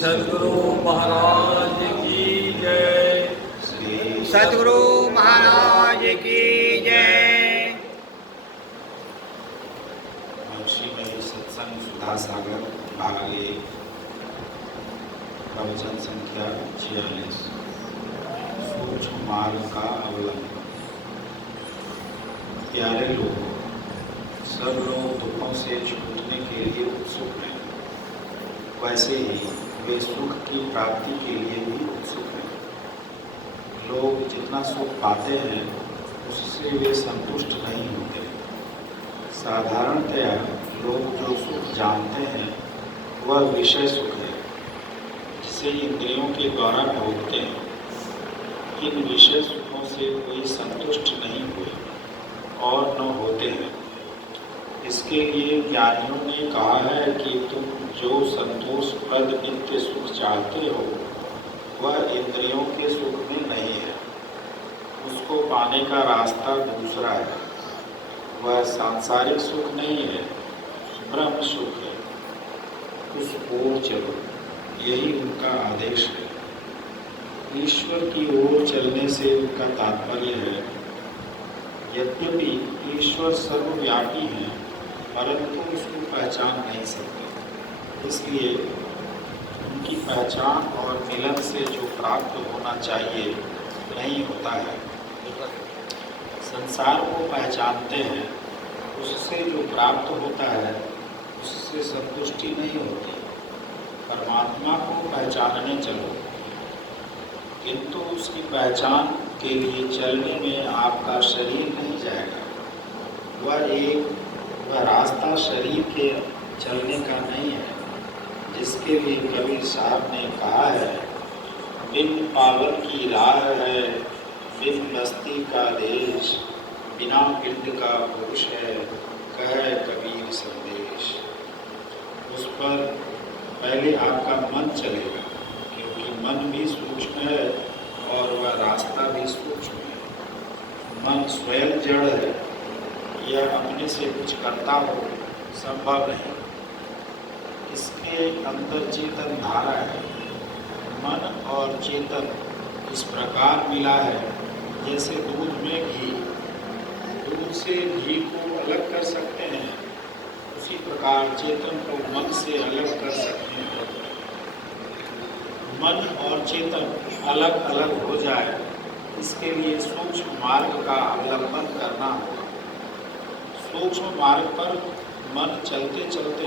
सद्गुरु महाराज की जय। सद्गुरु महाराज की जय। श्रीमयी सत्संग सुधा सागर भाग 1 प्रवचन संख्या 46 सूक्ष्म मार्ग का अवलंबन। प्यारे लोगों, सब लोग दुखों से छूटने के लिए उत्सुक हैं, वैसे ही वे सुख की प्राप्ति के लिए भी उत्सुक हैं। लोग जितना सुख पाते हैं उससे वे संतुष्ट नहीं होते। साधारणतया लोग जो सुख जानते हैं वह विषय सुख है, जिसे इंद्रियों के द्वारा भोगते हैं। इन विषय सुखों से कोई संतुष्ट नहीं हुए और न होते हैं। इसके लिए ज्ञानियों ने कहा है कि तुम जो संतोषप्रद नित्य सुख चाहते हो वह इंद्रियों के सुख में नहीं है। उसको पाने का रास्ता दूसरा है। वह सांसारिक सुख नहीं है, ब्रह्म सुख है। उस ओर चलो, यही उनका आदेश है। ईश्वर की ओर चलने से उनका तात्पर्य है, यद्यपि ईश्वर सर्वव्यापी है परंतु उसको पहचान नहीं सकते। इसलिए उनकी पहचान और मिलन से जो प्राप्त होना चाहिए नहीं होता है। संसार को पहचानते हैं, उससे जो प्राप्त होता है उससे संतुष्टि नहीं होती। परमात्मा को पहचानने चलो, किंतु उसकी पहचान के लिए चलने में आपका शरीर नहीं जाएगा। वह रास्ता शरीर के चलने का नहीं है, जिसके लिए कबीर साहब ने कहा है, बिन पावन की राह है, बिन बस्ती का देश, बिना पिंड का पुरुष है, कहे कबीर संदेश। उस पर पहले आपका मन चलेगा, क्योंकि मन भी सूक्ष्म है और वह रास्ता भी सूक्ष्म है। मन स्वयं जड़ है, यह अपने से कुछ करता हो संभव नहीं। इसके अंदर चेतन धारा है। मन और चेतन इस प्रकार मिला है जैसे दूध में घी। दूध से घी को अलग कर सकते हैं, उसी प्रकार चेतन को मन से अलग कर सकते हैं। मन और चेतन अलग अलग हो जाए, इसके लिए सूक्ष्म मार्ग का अवलंबन करना होगा। सूक्ष्म मार्ग पर मन चलते चलते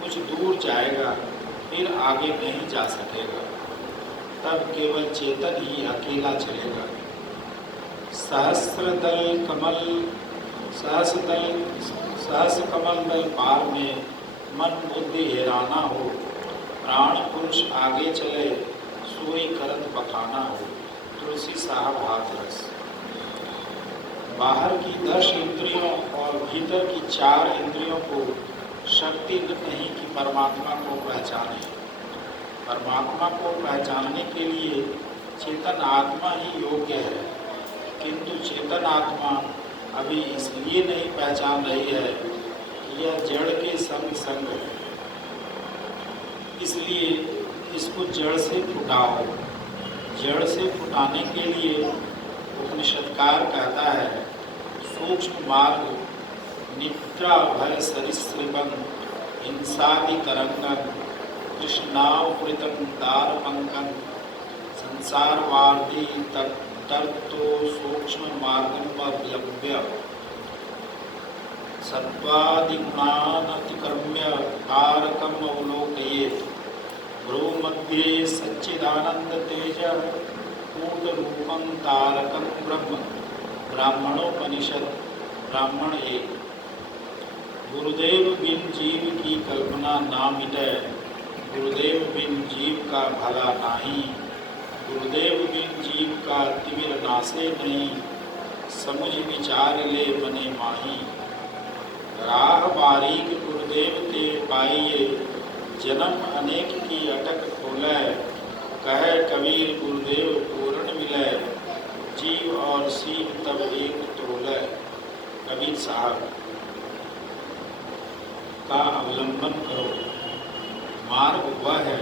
कुछ दूर जाएगा, फिर आगे नहीं जा सकेगा। तब केवल चेतन ही अकेला चलेगा। सहस्र कमल दल पार में मन बुद्धि हेराना हो, प्राण पुरुष आगे चले सोई करत बखाना हो। तुलसी साहब हाथरस। बाहर की 10 इंद्रियों और भीतर की 4 इंद्रियों को शक्ति नहीं कि परमात्मा को पहचाने। परमात्मा को पहचानने के लिए चेतन आत्मा ही योग्य है, किंतु चेतन आत्मा अभी इसलिए नहीं पहचान रही है कि यह जड़ के संग है। इसलिए इसको जड़ से फुटाओ। जड़ से फुटाने के लिए उपनिषदकार कहता है, सूक्ष्म मार्ग निद्रा भय सरिसृपं हिंसादि तरंगं कृष्णावृतं दारपंकं संसारवार्धी तत्तो सूक्ष्म मार्गम अवलंब्य सत्वादिगुणानतिक्रम्य कारकम अवलोकयेत्। भ्रूमध्ये सच्चिदानंद तेज पूर्ण रूपं तारकं ब्रह्म। ब्राह्मणोपनिषद ब्राह्मण 1। गुरुदेव बिन जीव की कल्पना ना मिटे, गुरुदेव बिन जीव का भला नाही। गुरुदेव बिन जीव का तिमिर नासे नहीं, समुझ विचार ले मने माही। राह बारीक गुरुदेव ते पाइये, जन्म अनेक की अटक खोले। कहे कबीर गुरुदेव पूर्ण मिले, जीव और सीव तब एक तोले। कबीर साहब का अवलंबन करो। मार्ग वह है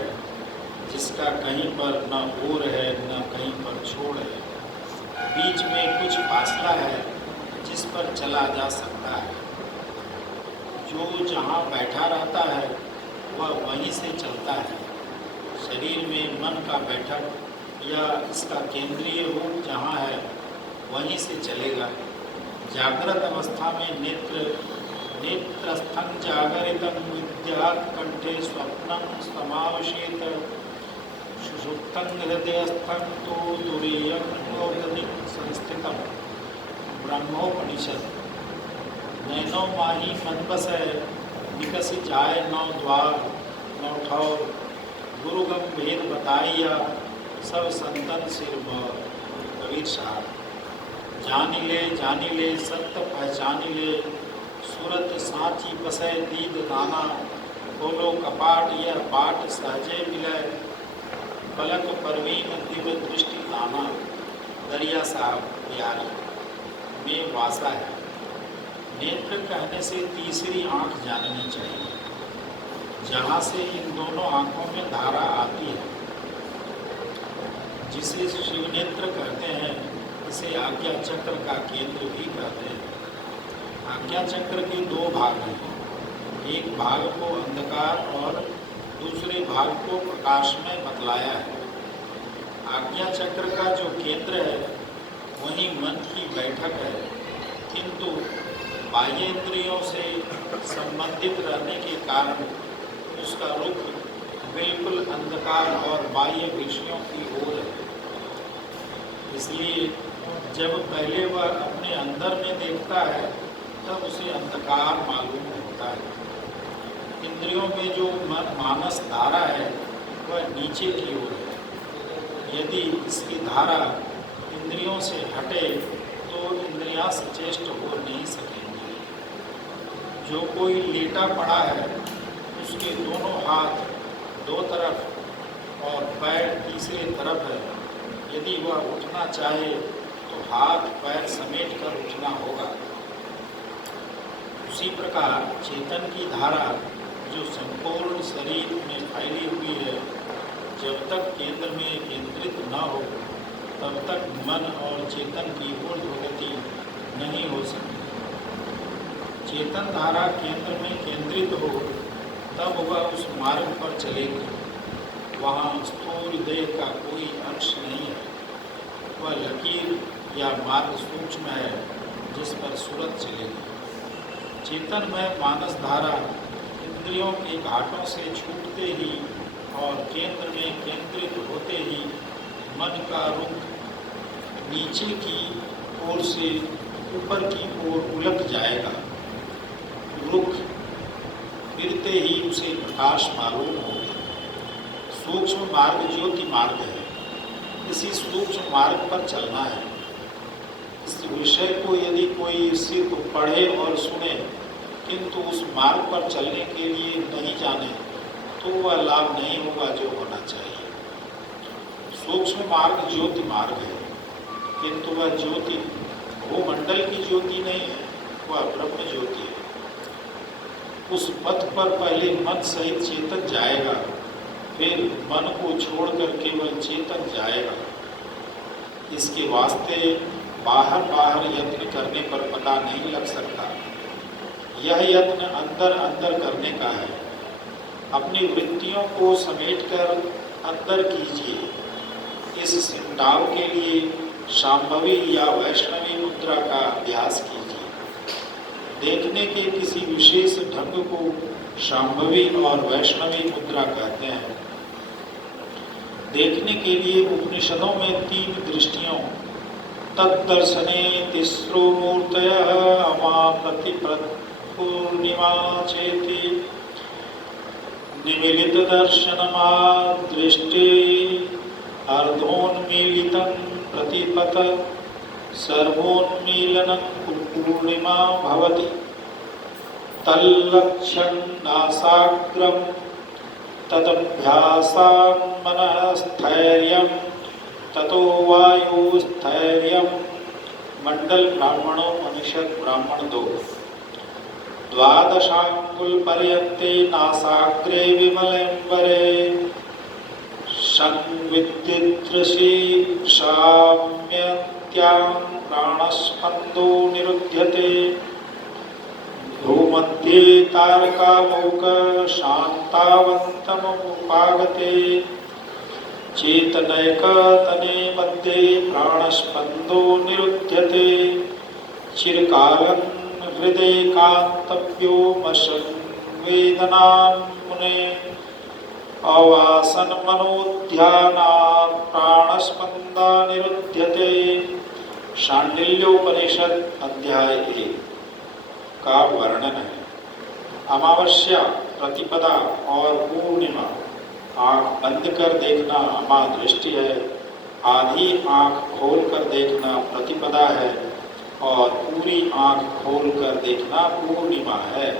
जिसका कहीं पर न ओर है न कहीं पर छोड़ है, बीच में कुछ फासला है जिस पर चला जा सकता है। जो जहाँ बैठा रहता है वह वहीं से चलता है। शरीर में मन का बैठक या इसका केंद्रीय रूप जहाँ है वहीं से चलेगा। जागृत अवस्था में नेत्रस्थं जागरितं विद्यात् कंठे स्वप्नं समावशेत, सुषुप्तं हृदयस्थं तो तुरीयं योगनिं संस्थितं। ब्रह्मोपनिषद। नैनो माही मन बसै, निकस जाय नौ द्वार नौ ठौर, गुरु गंभीर बताइया सब संतन सिर बर। कबीर साहब। जानी ले सत्य पहचानी ले, सूरत साची बसै दीद दाना, बोलो कपाट यह बाट सहजे मिले, पलक परवीन दिव्य दृष्टि दाना। दरिया साहब बिहारी में वासा है। नेत्र कहने से तीसरी आंख जाननी चाहिए, जहाँ से इन दोनों आंखों में धारा आती है, जिसे शिव नेत्र कहते हैं। इसे आज्ञा चक्र का केंद्र भी कहते हैं। आज्ञा चक्र के दो भाग हैं, एक भाग को अंधकार और दूसरे भाग को प्रकाश में बतलाया है। आज्ञा चक्र का जो केंद्र है वही मन की बैठक है, किंतु बाह्य इंद्रियों से संबंधित रहने के कारण उसका रुख बिल्कुल अंधकार और बाह्य विषयों की ओर है। इसलिए जब पहले वह अपने अंदर में देखता है तब उसे अंधकार मालूम होता है। इंद्रियों में जो मानस धारा है वह नीचे की ओर है। यदि इसकी धारा इंद्रियों से हटे तो इंद्रियां सचेष्ट हो नहीं सकेंगी। जो कोई लेटा पड़ा है उसके दोनों हाथ दो तरफ और पैर तीसरे तरफ है। यदि वह उठना चाहे तो हाथ पैर समेट कर उठना होगा। उसी प्रकार चेतन की धारा जो संपूर्ण शरीर में फैली हुई है, जब तक केंद्र में केंद्रित न हो तब तक मन और चेतन की ऊर्ध्वगति नहीं हो सकती। चेतन धारा केंद्र में केंद्रित हो तब वह उस मार्ग पर चलेगी। वहाँ स्थूल देह का कोई अंश नहीं है। वह लकीर या मार्ग सूक्ष्म है जिस पर सूरत चलेगी। चेतन में मानस धारा इंद्रियों के घाटों से छूटते ही और केंद्र में केंद्रित होते ही मन का रुख नीचे की ओर से ऊपर की ओर उलट जाएगा। रुख फिरते ही उसे प्रकाश मालूम होगा। सूक्ष्म मार्ग ज्योति मार्ग है। इसी सूक्ष्म मार्ग पर चलना है। इस विषय को यदि कोई सिर्फ पढ़े और सुने किंतु उस मार्ग पर चलने के लिए नहीं जाने तो वह लाभ नहीं होगा जो होना चाहिए। सूक्ष्म मार्ग ज्योति मार्ग है, किंतु वह ज्योति भूमंडल की ज्योति नहीं है, वह ब्रह्म ज्योति है। उस पथ पर पहले मन सहित चेतन जाएगा, फिर मन को छोड़कर केवल चेतन जाएगा। इसके वास्ते बाहर यत्न करने पर पता नहीं लग सकता। यह यत्न अंदर अंदर करने का है। अपनी वृत्तियों को समेटकर अंदर कीजिए। इस सिमटाव के लिए शांभवी या वैष्णवी मुद्रा का अभ्यास कीजिए। देखने के किसी विशेष ढंग को शांभवी और वैष्णवी मुद्रा कहते हैं। देखने के लिए उपनिषदों में 3 दृष्टियों तद्दर्शने तिस्रो मूर्तयः अमापति पूर्णिमा चेति निमिलित दर्शनमा दृष्टि अर्धोन्मीलितं प्रतिपत सर्वोन्मीलनं पूर्णिमा भवति तल्लक्ष्यं नासाग्रं तदभ्यासान् मनः स्थैर्यं ततो वायुस्थैर्यं। मंडल ब्राह्मणों उपनिषद ब्राह्मण 2। 12 पर्यन्ते नासाग्रे विमलेम्बरे विद्युदृशी साम्यत्यां प्राणस्पन्दो निरुध्यते भ्रूमध्ये तारकामौक शान्तावन्तमुपागते चेतनैकतने मध्ये प्राणस्पन्दो निरुध्यते चिरकालं हृदयेकान्तव्यो मशन्वेदनान् मुने अवासन मनोध्यानात् प्राणस्पन्दा निरुध्यते। शाण्डिल्योपनिषद अध्याय 1 का वर्णन है। अमावस्या, प्रतिपदा और पूर्णिमा आँख बंद कर देखना अमादृष्टि है, आधी आँख खोल कर देखना प्रतिपदा है और पूरी आँख खोल कर देखना पूर्णिमा है।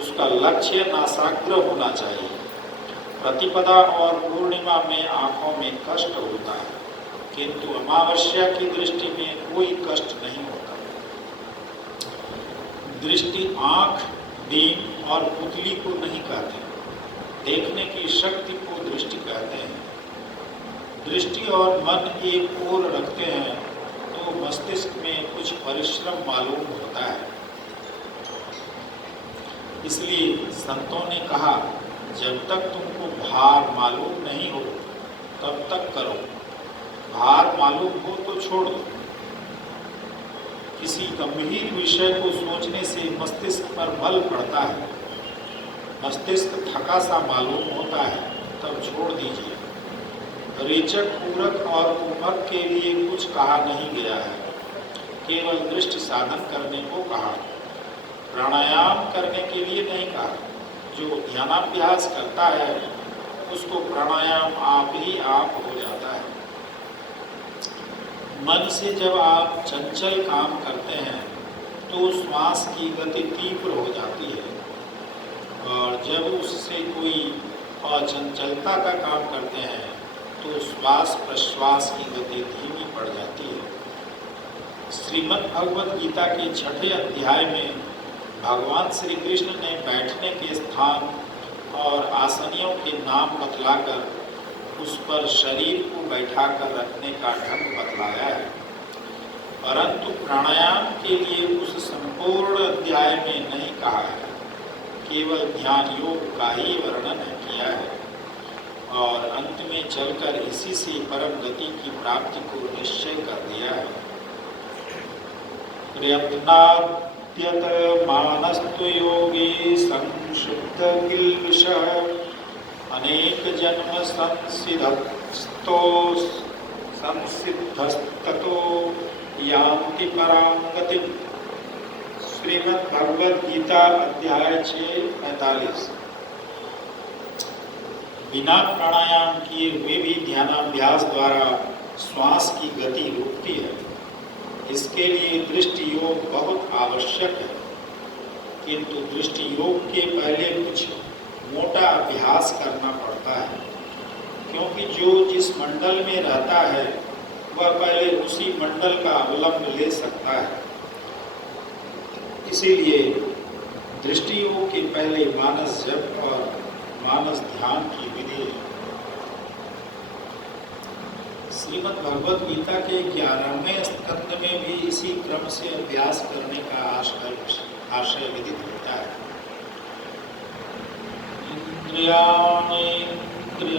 उसका लक्ष्य नासाग्र होना चाहिए। प्रतिपदा और पूर्णिमा में आँखों में कष्ट होता है, किंतु अमावस्या की दृष्टि में कोई कष्ट नहीं होता। दृष्टि आँख, नींद और पुतली को नहीं कहते, देखने की शक्ति को दृष्टि कहते हैं। दृष्टि और मन एक ओर रखते हैं तो मस्तिष्क में कुछ परिश्रम मालूम होता है। इसलिए संतों ने कहा, जब तक तुमको भार मालूम नहीं हो तब तक करो, भार मालूम हो तो छोड़ दो। किसी गंभीर विषय को सोचने से मस्तिष्क पर बल पड़ता है, मस्तिष्क थका सा मालूम होता है, तब छोड़ दीजिए। रेचक, पूरक और उपक के लिए कुछ कहा नहीं गया है, केवल दृष्टि साधन करने को कहा। प्राणायाम करने के लिए नहीं कहा। जो ध्यानाभ्यास करता है उसको प्राणायाम आप ही आप हो जाता है। मन से जब आप चंचल काम करते हैं तो श्वास की गति तीव्र हो जाती है, और जब उससे कोई अचंचलता का काम करते हैं तो श्वास प्रश्वास की गति धीमी पड़ जाती है। श्रीमद् भगवद गीता के 6ठे अध्याय में भगवान श्री कृष्ण ने बैठने के स्थान और आसनियों के नाम बतलाकर उस पर शरीर को बैठाकर रखने का ढंग बतलाया है, परंतु प्राणायाम के लिए उस संपूर्ण अध्याय में नहीं कहा है, केवल ध्यान योग का ही वर्णन किया है और अंत में चलकर इसी से परम गति की प्राप्ति को निश्चय कर दिया है। प्रयत्नाद्यत मानस्तु योगी संशुद्ध किल्बिषः अनेक जन्म संसिद्धस्ततो यान्ति परां गतिम्। श्रीमद् भगवद गीता अध्याय 6:45। बिना प्राणायाम किए हुए भी ध्यानाभ्यास द्वारा श्वास की गति रुकती है। इसके लिए दृष्टि योग बहुत आवश्यक है, किंतु दृष्टि योग के पहले कुछ मोटा अभ्यास करना पड़ता है, क्योंकि जो जिस मंडल में रहता है वह पहले उसी मंडल का अवलंब ले सकता है। इसीलिए दृष्टि योग के पहले मानस जप और मानस ध्यान की विधि है। श्रीमद् भगवद गीता के 11वें स्कंद में भी इसी क्रम से अभ्यास करने का आशय विदित होता है।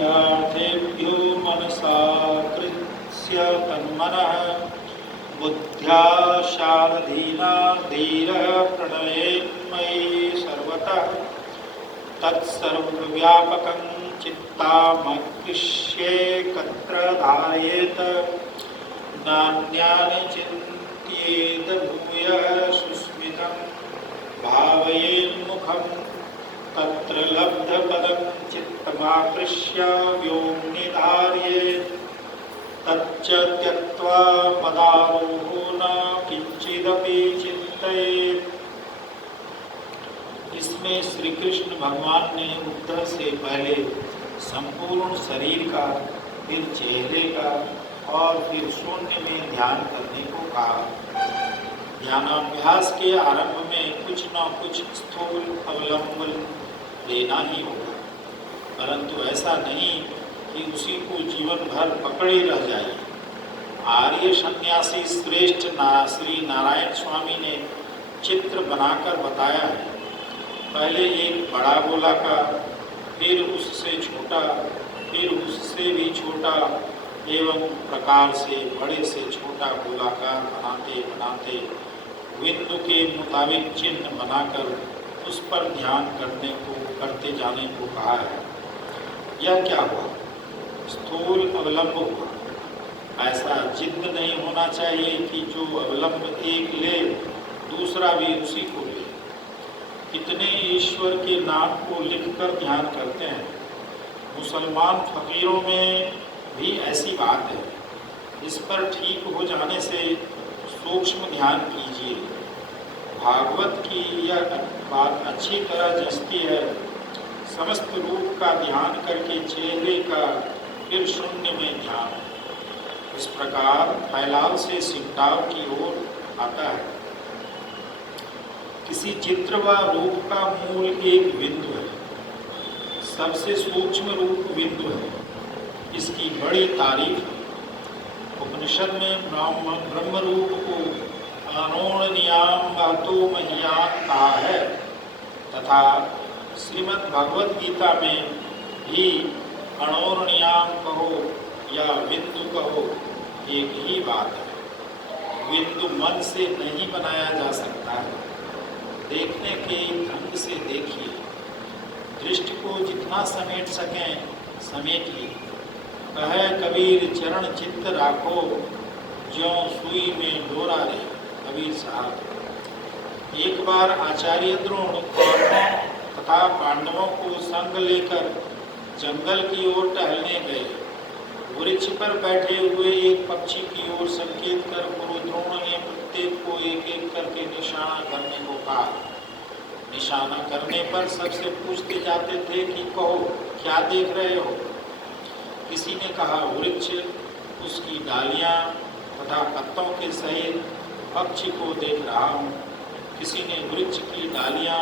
इंद्रियार्थेभ्यो मनसा कृत्स्य तन्मनः बुद्ध्या शारदीना धीरः प्रणयेन्मयि सर्वतः तत्सर्वव्यापकं चित्तामकृष्येकत्र धारयेत नान्यानि चिन्तयेत भूयः सुस्मितं भावयेन्मुखं तत्र लब्धपदं चित्तमाकृष्य व्योम्निधारयेत् तच्च त्यक्त्वा पदारोहो न किंचिदपि चिन्तयेत्। इसमें श्री कृष्ण भगवान ने उद्धव से पहले संपूर्ण शरीर का, फिर चेहरे का और फिर शून्य में ध्यान करने को कहा। ध्यानाभ्यास के आरंभ में कुछ न कुछ स्थूल अवलंबन लेना ही होगा, परंतु ऐसा नहीं कि उसी को जीवन भर पकड़े रह जाए। आर्य सन्यासी श्रेष्ठ श्री नारायण स्वामी ने चित्र बनाकर बताया है। पहले एक बड़ा गोलाकार, फिर उससे छोटा, फिर उससे भी छोटा, एवं प्रकार से बड़े से छोटा गोलाकार बनाते बनाते बिंदु के मुताबिक चिन्ह बनाकर उस पर ध्यान करते जाने को कहा है। यह क्या हुआ? स्थूल अवलंब हुआ। ऐसा जिद्द नहीं होना चाहिए कि जो अवलंब एक ले दूसरा भी उसी को ले। कितने ईश्वर के नाम को लिखकर ध्यान करते हैं। मुसलमान फकीरों में भी ऐसी बात है। इस पर ठीक हो जाने से सूक्ष्म ध्यान कीजिए। भागवत की यह बात अच्छी तरह जचती है। समस्त रूप का ध्यान करके चेहरे का फिर शून्य में ध्यान। इस प्रकार फैलाव से सिमटाव की ओर आता है। किसी चित्र व रूप का मूल एक बिंदु है, सबसे सूक्ष्म रूप बिंदु है। इसकी बड़ी तारीफ है। उपनिषद में ब्रह्म रूप को अनोरणीयाम महतो मह्यान कहा है तथा श्रीमद् भगवद गीता में भी अनोरणीयाम कहो या बिंदु कहो, एक ही बात है। बिंदु मन से नहीं बनाया जा सकता है। देखने के ढंग से देखिए। दृष्टि को जितना समेट सकें समेटिए। कहे कबीर चरण चित्त राखो, ज्यों सुई में डोरा रे। कबीर साहब। एक बार आचार्य द्रोण कौरवों तथा पांडवों को संग लेकर जंगल की ओर टहलने गए। वृक्ष पर बैठे हुए एक पक्षी की ओर संकेत कर गुरु द्रोण ने प्रत्येक को एक एक करके निशाना करने को कहा। निशाना करने पर सबसे पूछते जाते थे कि कहो क्या देख रहे हो। किसी ने कहा वृक्ष, उसकी डालियां तथा पत्तों के सहित पक्षी को देख रहा हूँ। किसी ने वृक्ष की डालियां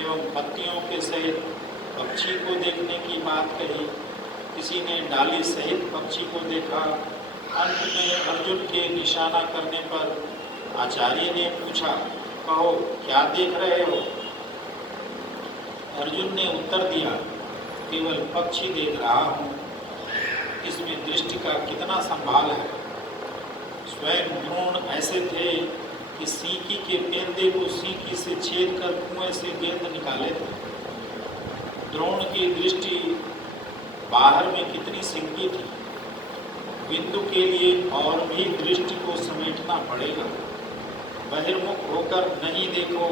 एवं पत्तियों के सहित पक्षी को देखने की बात कही। किसी ने डाली सहित पक्षी को देखा। अंत में अर्जुन के निशाना करने पर आचार्य ने पूछा, कहो क्या देख रहे हो। अर्जुन ने उत्तर दिया, केवल पक्षी देख रहा हूँ। इसमें दृष्टि का कितना संभाल है। स्वयं द्रोण ऐसे थे कि सीकी के पेंदे को सीकी से छेद कर कुएं से गेंद निकाले थे। द्रोण की दृष्टि बाहर में कितनी सिमटी थी। बिंदु के लिए और भी दृष्टि को समेटना पड़ेगा। बहिर्मुख होकर नहीं देखो,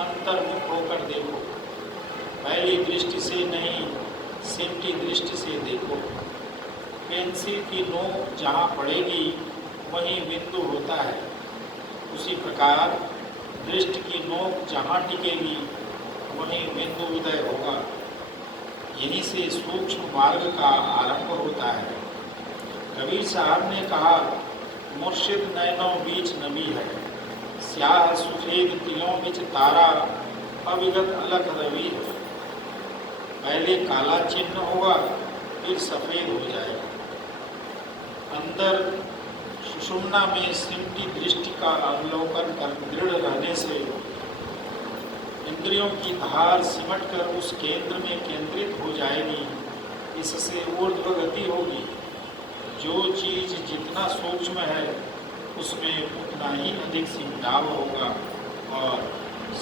अंतर्मुख होकर देखो। पहली दृष्टि से नहीं, सिमटी दृष्टि से देखो। पेंसिल की नोक जहाँ पड़ेगी वहीं बिंदु होता है। उसी प्रकार दृष्टि की नोक जहाँ टिकेगी वहीं बिंदु उदय होगा। यहीं से सूक्ष्म मार्ग का आरंभ होता है। कबीर साहब ने कहा, मुर्शिद नैनों बीच नबी है, स्याह सुफेद तिलों बिच तारा, अविगत अलग रवि है। पहले काला चिन्ह होगा, फिर सफेद हो जाएगा। अंदर सुषुम्ना में सिमटी दृष्टि का अवलोकन कर दृढ़ रहने से इंद्रियों की धार सिमट कर उस केंद्र में केंद्रित हो जाएगी। इससे ऊर्ध्व गति होगी। जो चीज जितना सूक्ष्म है उसमें उतना ही अधिक सिमटाव होगा और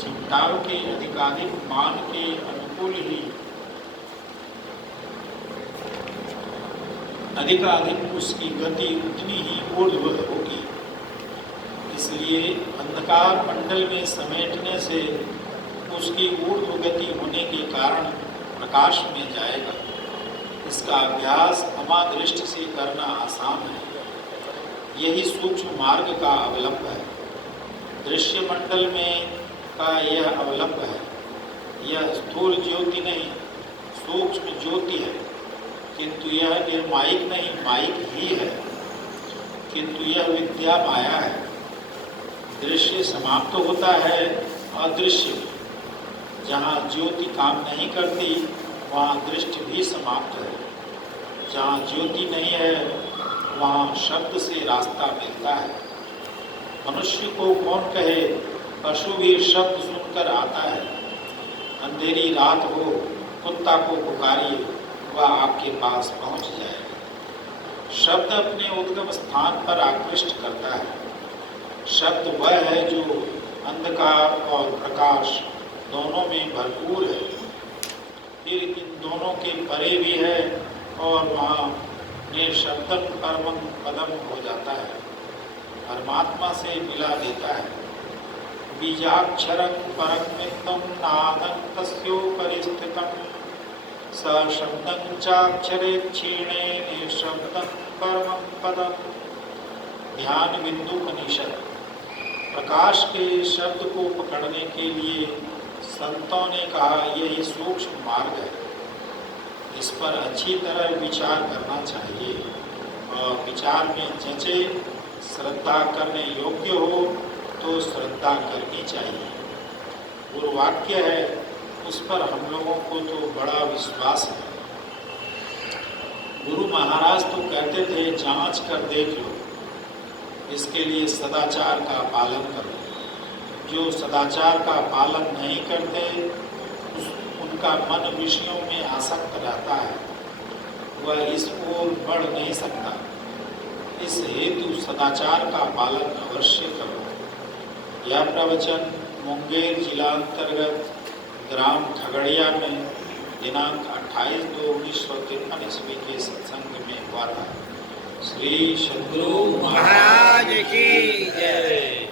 सिमटाव के अधिकाधिक मान के अनुकूल ही अधिकाधिक उसकी गति उतनी ही ऊर्ध्व होगी। इसलिए अंधकार मंडल में समेटने से उसकी ऊर्ध्व गति होने के कारण प्रकाश में जाएगा। इसका अभ्यास अमादृष्टि से करना आसान है। यही सूक्ष्म मार्ग का अवलंब है। दृश्य मंडल में का यह अवलंब है। यह स्थूल ज्योति नहीं, सूक्ष्म ज्योति है। किंतु यह निर्मायिक नहीं, मायिक ही है। किंतु यह विद्या माया है। दृश्य समाप्त होता है, अदृश्य। जहाँ ज्योति काम नहीं करती वहाँ दृष्टि भी समाप्त है। जहाँ ज्योति नहीं है वहाँ शब्द से रास्ता मिलता है। मनुष्य को कौन कहे, पशु भी शब्द सुनकर आता है। अंधेरी रात हो, कुत्ता को पुकारिए, वह आपके पास पहुंच जाएगा। शब्द अपने उद्गम स्थान पर आकृष्ट करता है। शब्द वह है जो अंधकार और प्रकाश दोनों में भरपूर है, फिर इन दोनों के परे भी है और वहाँ निःशब्दं परमं पदम हो जाता है, परमात्मा से मिला देता है। बीजाक्षरं परमितं नादं तस्योपरि स्थितं सशब्दं चाक्षरे क्षीणे निःशब्दं परमं पदम। ध्यान बिंदुपनिषद। प्रकाश के शब्द को पकड़ने के लिए संतों ने कहा यही सूक्ष्म मार्ग है। इस पर अच्छी तरह विचार करना चाहिए और विचार में जचे, श्रद्धा करने योग्य हो तो श्रद्धा करनी चाहिए। गुरुवाक्य है, उस पर हम लोगों को तो बड़ा विश्वास है। गुरु महाराज तो कहते थे जांच कर देख लो, इसके लिए सदाचार का पालन करो। जो सदाचार का पालन नहीं करते उनका मन विषयों में आसक्त रहता है, वह इस ओर बढ़ नहीं सकता। इस हेतु सदाचार का पालन अवश्य करो। यह प्रवचन मुंगेर जिला अंतर्गत ग्राम खगड़िया में दिनांक 28/2/1953 ईस्वी के सत्संग में हुआ था। श्री सद्गुरु महाराज की जय।